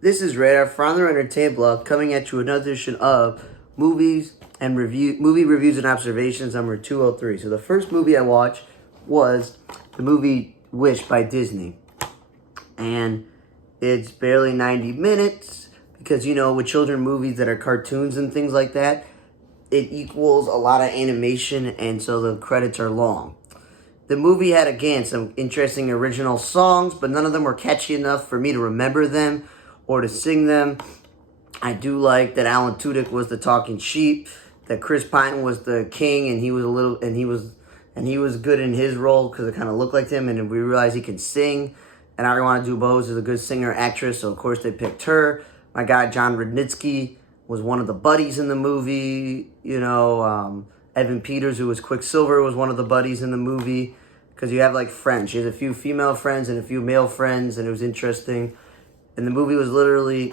This is Radar from the Entertainment Blog coming at you another edition of movie reviews and observations number 203. So the first movie I watched was the movie Wish by Disney. And it's barely 90 minutes because, with children movies that are cartoons and things like that, it equals a lot of animation, and so the credits are long. The movie had, again, some interesting original songs, but none of them were catchy enough for me to remember them or to sing them. I do like that Alan Tudyk was the talking sheep, that Chris Pine was the king, and he was good in his role because it kind of looked like him, and we realized he can sing. And Ariana DeBose is a good singer actress, so of course they picked her. My guy John Rudnitsky was one of the buddies in the movie. Evan Peters, who was Quicksilver, was one of the buddies in the movie. Because you have like friends. She has a few female friends and a few male friends, and it was interesting. And the movie was literally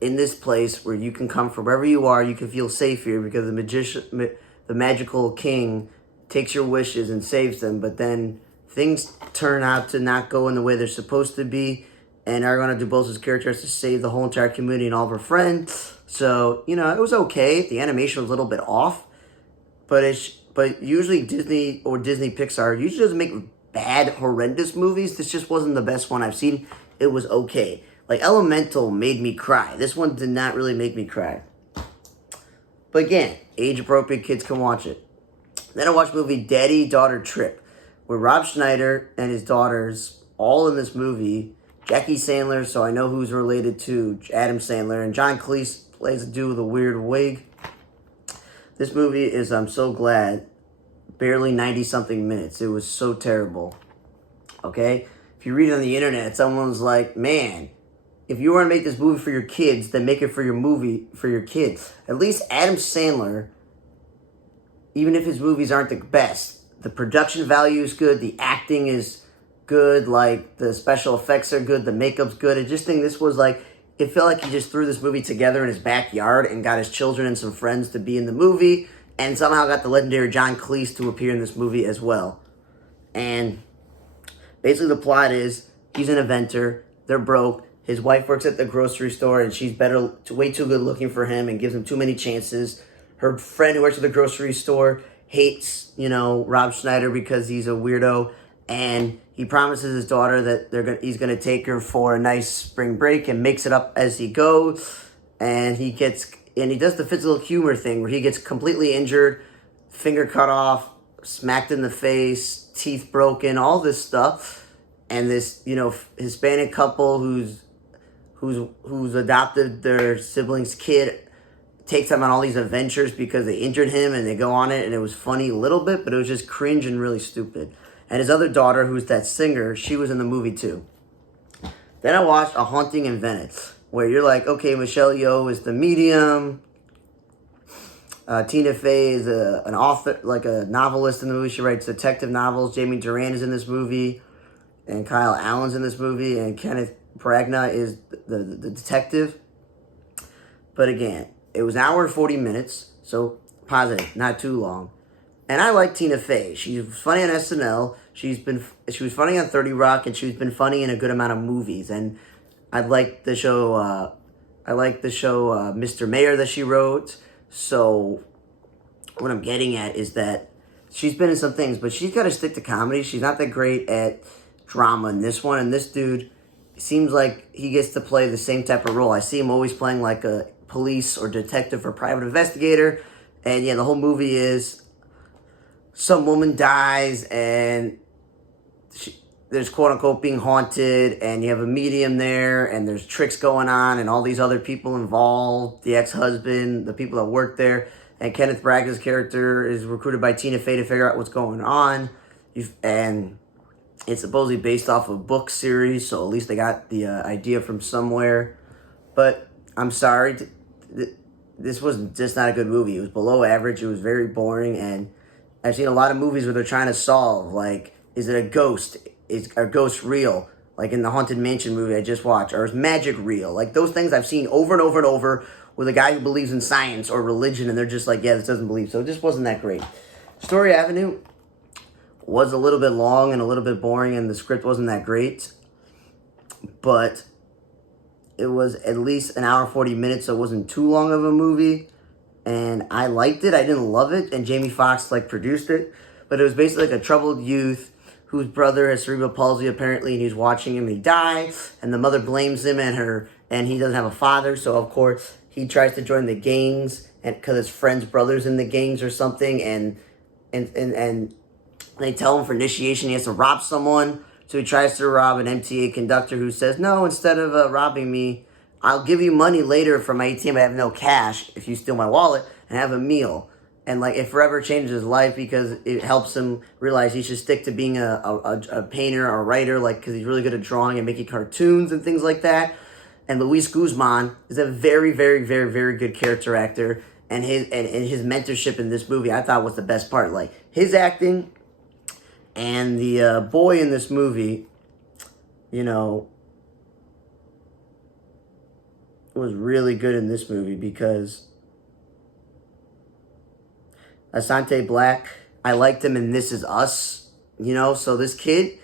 in this place where you can come from wherever you are. You can feel safe here because the magical king, takes your wishes and saves them. But then things turn out to not go in the way they're supposed to be. And Ariana DeBose's character has to save the whole entire community and all of her friends. So, it was okay. The animation was a little bit off. But usually Disney or Disney Pixar usually doesn't make bad, horrendous movies. This just wasn't the best one I've seen. It was okay. Like Elemental made me cry. This one did not really make me cry. But again, age-appropriate kids can watch it. Then I watched the movie Daddy-Daughter Trip, where Rob Schneider and his daughters, all in this movie, Jackie Sandler, so I know who's related to Adam Sandler, and John Cleese plays a dude with a weird wig. This movie is, I'm so glad, barely 90-something minutes. It was so terrible. Okay? If you read on the internet, someone's like, man, if you want to make this movie for your kids, then make it for your kids. At least Adam Sandler, even if his movies aren't the best, the production value is good, the acting is good, like the special effects are good, the makeup's good. I just think this was like, it felt like he just threw this movie together in his backyard and got his children and some friends to be in the movie, and somehow got the legendary John Cleese to appear in this movie as well. And basically the plot is, he's an inventor, they're broke, his wife works at the grocery store, and she's way too good looking for him and gives him too many chances. Her friend who works at the grocery store hates, Rob Schneider because he's a weirdo, and he promises his daughter that he's gonna take her for a nice spring break and makes it up as he goes. And he does the physical humor thing where he gets completely injured, finger cut off, smacked in the face, teeth broken, all this stuff. And this, Hispanic couple who's adopted their sibling's kid takes them on all these adventures because they injured him, and they go on it, and it was funny a little bit, but it was just cringe and really stupid. And his other daughter, who's that singer, she was in the movie too. Then I watched A Haunting in Venice, where you're like, okay, Michelle Yeoh is the medium. Tina Fey is an author, like a novelist in the movie. She writes detective novels. Jamie Duran is in this movie, and Kyle Allen's in this movie, and Kenneth Branagh is the detective. But again, it was an hour and 40 minutes, so positive, not too long. And I like Tina Fey. She's funny on SNL. She was funny on 30 Rock, and she's been funny in a good amount of movies. And I like the show. Mr. Mayor that she wrote. So what I'm getting at is that she's been in some things, but she's got to stick to comedy. She's not that great at drama in this one. And this dude seems like he gets to play the same type of role. I see him always playing like a police or detective or private investigator. And yeah, the whole movie is some woman dies, and there's quote-unquote being haunted, and you have a medium there, and there's tricks going on, and all these other people involved, the ex-husband, the people that work there, and Kenneth Branagh's character is recruited by Tina Fey to figure out what's going on, and it's supposedly based off of a book series, so at least they got the idea from somewhere. But I'm sorry, this was just not a good movie. It was below average, it was very boring, and I've seen a lot of movies where they're trying to solve, like, is it a ghost? Is a ghost real? Like in the Haunted Mansion movie I just watched. Or is magic real? Like those things I've seen over and over and over with a guy who believes in science or religion, and they're just like, yeah, this doesn't believe. So it just wasn't that great. Story Avenue was a little bit long and a little bit boring, and the script wasn't that great. But it was at least an hour 40 minutes, so it wasn't too long of a movie. And I liked it. I didn't love it, and Jamie Foxx like produced it, but it was basically like a troubled youth whose brother has cerebral palsy apparently, and he's watching him and he dies, and the mother blames him and he doesn't have a father, so of course he tries to join the gangs, and because his friend's brother's in the gangs or something, and they tell him for initiation he has to rob someone, so he tries to rob an MTA conductor who says, no, instead of robbing me, I'll give you money later from my ATM. I have no cash if you steal my wallet and have a meal. And like it forever changes his life because it helps him realize he should stick to being a painter or a writer, like because he's really good at drawing and making cartoons and things like that. And Luis Guzman is a very, very, very, very good character actor. And his mentorship in this movie I thought was the best part. Like his acting and the boy in this movie, you know, was really good in this movie because Asante Black, I liked him in This Is Us, you know, so the kid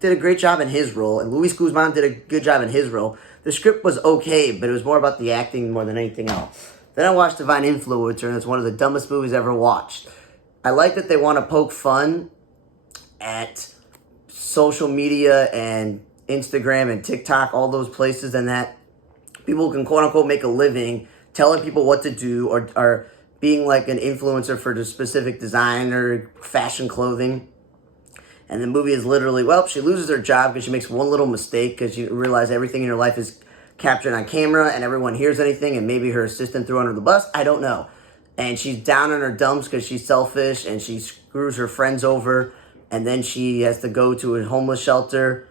did a great job in his role, and Luis Guzman did a good job in his role. The script was okay, but it was more about the acting more than anything else. Then I watched Divine Influencer, and it's one of the dumbest movies I've ever watched. I like that they want to poke fun at social media and Instagram and TikTok, all those places, and that people can quote-unquote make a living telling people what to do or being like an influencer for the specific design or fashion clothing. And the movie is literally, well, she loses her job because she makes one little mistake because you realize everything in her life is captured on camera and everyone hears anything and maybe her assistant threw under the bus. I don't know. And she's down in her dumps because she's selfish and she screws her friends over. And then she has to go to a homeless shelter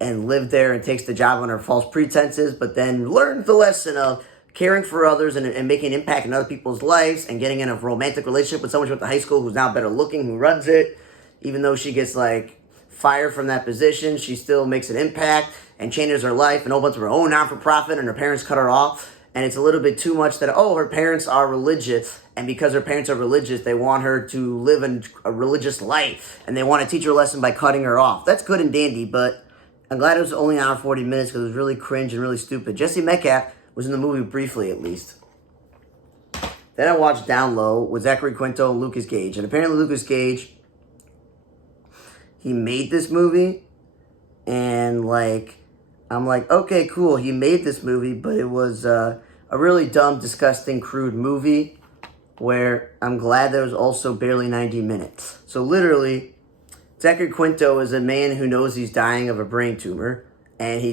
and live there and takes the job under false pretenses, but then learns the lesson of caring for others and making an impact in other people's lives and getting in a romantic relationship with someone she went to high school who's now better looking, who runs it. Even though she gets like fired from that position, she still makes an impact and changes her life and opens her own non-for-profit, and her parents cut her off. And it's a little bit too much that, oh, her parents are religious, and because her parents are religious, they want her to live a religious life, and they want to teach her a lesson by cutting her off. That's good and dandy, but I'm glad it was only an hour 40 minutes because it was really cringe and really stupid. Jesse Metcalf was in the movie briefly, at least. Then I watched Down Low with Zachary Quinto and Lucas Gage. And apparently Lucas Gage, he made this movie. And, like, I'm like, okay, cool. He made this movie, but it was a really dumb, disgusting, crude movie where I'm glad there was also barely 90 minutes. So literally, Zachary Quinto is a man who knows he's dying of a brain tumor, and he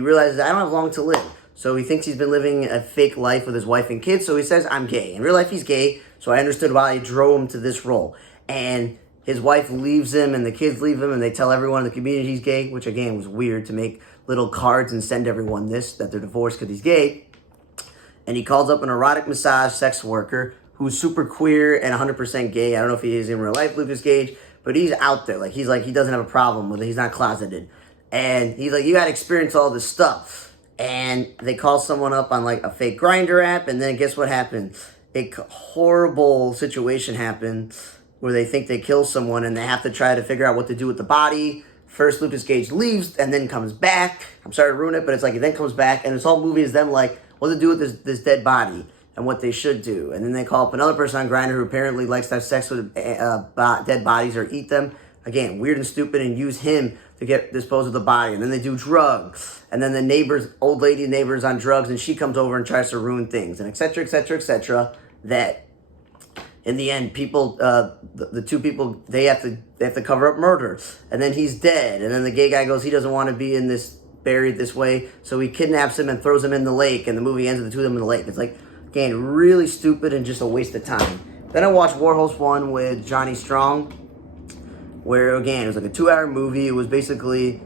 realizes, I don't have long to live. So he thinks he's been living a fake life with his wife and kids, so he says, I'm gay. In real life, he's gay, so I understood why he drove him to this role. And his wife leaves him, and the kids leave him, and they tell everyone in the community he's gay, which, again, was weird to make little cards and send everyone this, that they're divorced because he's gay. And he calls up an erotic massage sex worker who's super queer and 100% gay. I don't know if he is in real life, Lucas Gage, but he's out there. He doesn't have a problem with it. He's not closeted. And he's like, you gotta experience all this stuff. And they call someone up on like a fake Grindr app, and then guess what happened? A horrible situation happened where they think they kill someone and they have to try to figure out what to do with the body. First, Lucas Gage leaves and then comes back. I'm sorry to ruin it, but it's like he then comes back, and this whole movie is them like, what to do with this dead body and what they should do. And then they call up another person on Grindr who apparently likes to have sex with dead bodies or eat them. Again, weird and stupid, and use him to dispose of the body. And then they do drugs. And then the old lady neighbor's on drugs, and she comes over and tries to ruin things, and et cetera, et cetera, et cetera. That in the end, people, the two people, they have to cover up murder. And then he's dead. And then the gay guy goes, he doesn't want to be buried this way, so he kidnaps him and throws him in the lake. And the movie ends with the two of them in the lake. It's like, again, really stupid and just a waste of time. Then I watched Warhorse 1 with Johnny Strong, where, again, it was like a 2-hour movie. It was basically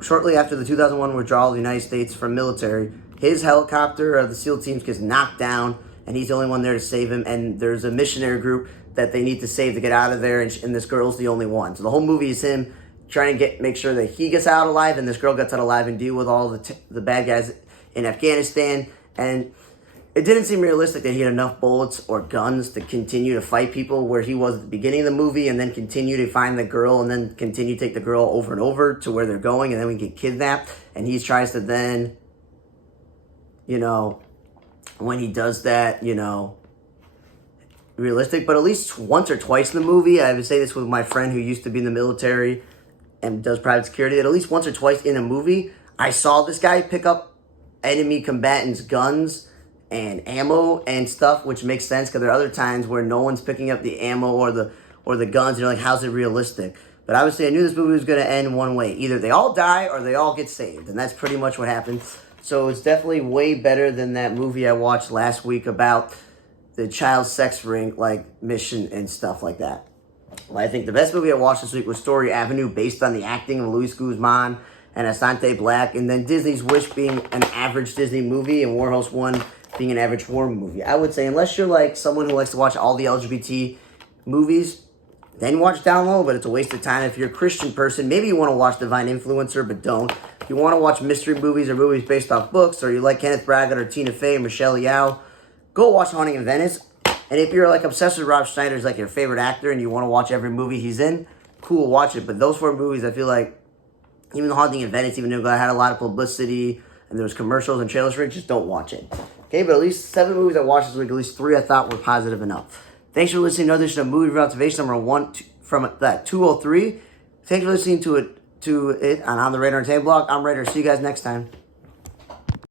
shortly after the 2001 withdrawal of the United States from military. His helicopter of the SEAL teams gets knocked down, and he's the only one there to save him. And there's a missionary group that they need to save to get out of there, and this girl's the only one. So the whole movie is him trying to make sure that he gets out alive and this girl gets out alive and deal with all the bad guys in Afghanistan. And it didn't seem realistic that he had enough bullets or guns to continue to fight people where he was at the beginning of the movie, and then continue to find the girl, and then continue to take the girl over and over to where they're going, and then we get kidnapped. And he tries to then, you know, when he does that, you know, realistic. But at least once or twice in the movie, I would say this with my friend who used to be in the military and does private security, that at least once or twice in a movie, I saw this guy pick up enemy combatants' guns and ammo and stuff, which makes sense because there are other times where no one's picking up the ammo or the guns, and you're like, how's it realistic? But obviously I knew this movie was going to end one way. Either they all die or they all get saved, and that's pretty much what happened. So it's definitely way better than that movie I watched last week about the child sex ring, like, mission and stuff like that. Well, I think the best movie I watched this week was Story Avenue, based on the acting of Luis Guzman and Asante Black, and then Disney's Wish being an average Disney movie, and Warhorse 1 being an average horror movie. I would say, unless you're like someone who likes to watch all the LGBT movies, then watch Down Low, but it's a waste of time. If you're a Christian person, maybe you want to watch Divine Influencer, but don't. If you want to watch mystery movies or movies based off books, or you like Kenneth Branagh or Tina Fey or Michelle Yeoh, go watch Haunting in Venice. And if you're like obsessed with Rob Schneider, like your favorite actor, and you want to watch every movie he's in, cool, watch it. But those 4 movies, I feel like, even The Haunting in Venice, even though it had a lot of publicity and there was commercials and trailers for it, just don't watch it. Okay, but at least 7 movies I watched this week, at least 3 I thought were positive enough. Thanks for listening to another edition of Movie Review Observation number 203. Thanks for listening to it on the Radar Entertainment Blog. I'm Radar. See you guys next time.